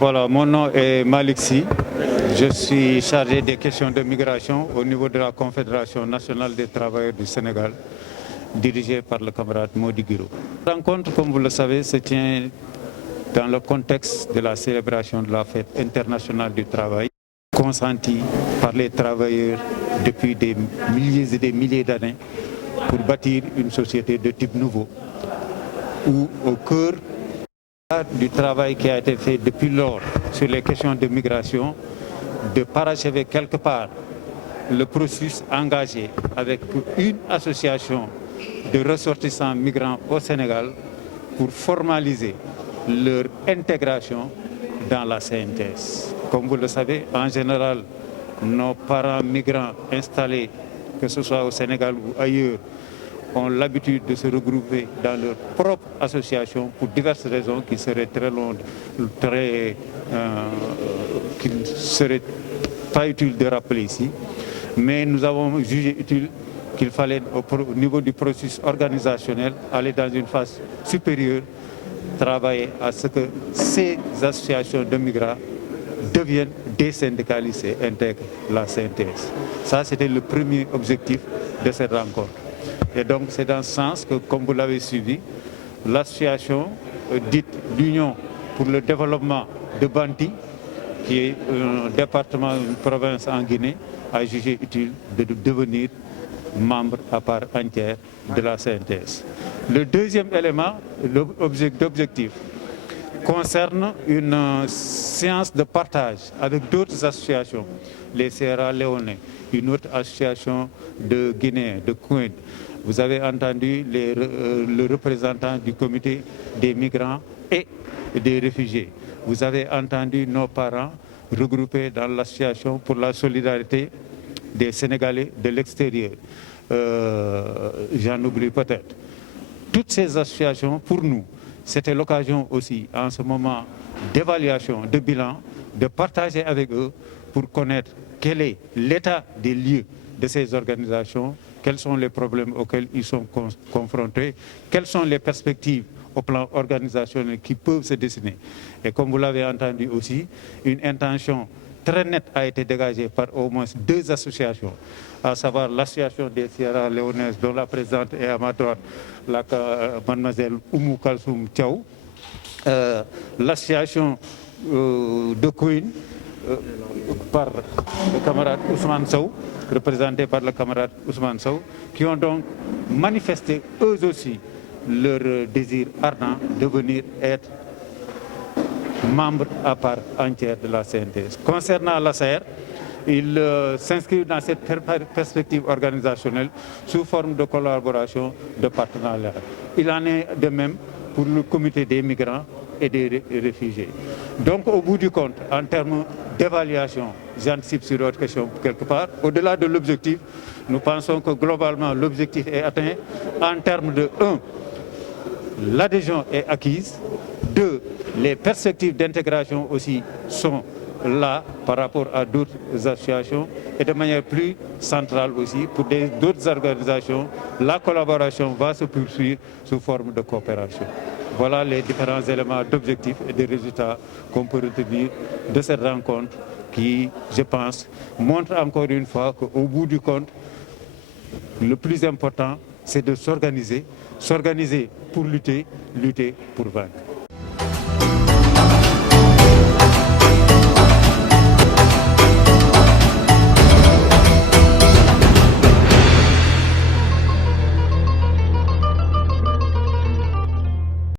Voilà, mon nom est Malik Sy. Je suis chargé des questions de migration au niveau de la Confédération nationale des travailleurs du Sénégal, dirigée par le camarade Mody Guiro. La rencontre, comme vous le savez, se tient dans le contexte de la célébration de la fête internationale du travail, consentie par les travailleurs depuis des milliers et des milliers d'années pour bâtir une société de type nouveau, où au cœur du travail qui a été fait depuis lors sur les questions de migration, de parachever quelque part le processus engagé avec une association de ressortissants migrants au Sénégal pour formaliser leur intégration dans la CNTS. Comme vous le savez, en général, nos parents migrants installés, que ce soit au Sénégal ou ailleurs, ont l'habitude de se regrouper dans leur propre association pour diverses raisons qui seraient très longues, qui ne seraient pas utiles de rappeler ici. Mais nous avons jugé utile qu'il fallait, au niveau du processus organisationnel, aller dans une phase supérieure, travailler à ce que ces associations de migrants deviennent désyndicalisées et intègrent la CNTS. Ça, c'était le premier objectif de cette rencontre. Et donc, c'est dans ce sens que, comme vous l'avez suivi, l'association dite l'Union pour le développement de Banti, qui est un département, une province en Guinée, a jugé utile de devenir membre à part entière de la CNTS. Le deuxième élément d'objectif concerne une séance de partage avec d'autres associations, les Sierra Leone, une autre association de Guinée, de Koweït. Vous avez entendu le représentant du comité des migrants et des réfugiés. Vous avez entendu nos parents regroupés dans l'association pour la solidarité des Sénégalais de l'extérieur. J'en oublie peut-être. Toutes ces associations, pour nous, c'était l'occasion aussi, en ce moment d'évaluation, de bilan, de partager avec eux pour connaître quel est l'état des lieux de ces organisations, quels sont les problèmes auxquels ils sont confrontés, quelles sont les perspectives au plan organisationnel qui peuvent se dessiner. Et comme vous l'avez entendu aussi, une intention très nette a été dégagée par au moins deux associations, à savoir l'association des Sierra Leonaises, dont la présidente est à ma droite, mademoiselle Oumou Kalsoum Thiaw, l'association de Queen, par le camarade Ousmane Sow, représenté par le camarade Ousmane Sow, qui ont donc manifesté eux aussi leur désir ardent de venir être membres à part entière de la CNTS. Concernant l'ASER, il s'inscrit dans cette perspective organisationnelle sous forme de collaboration, de partenariat. Il en est de même pour le comité des migrants et des réfugiés. Donc, au bout du compte, en termes d'évaluation, j'anticipe sur votre question quelque part, au-delà de l'objectif, nous pensons que globalement, l'objectif est atteint en termes de 1, l'adhésion est acquise, 2, les perspectives d'intégration aussi sont là par rapport à d'autres associations et de manière plus centrale aussi pour d'autres organisations, la collaboration va se poursuivre sous forme de coopération. Voilà les différents éléments d'objectifs et de résultats qu'on peut retenir de cette rencontre qui, je pense, montre encore une fois qu'au bout du compte, le plus important, c'est de s'organiser pour lutter, lutter pour vaincre.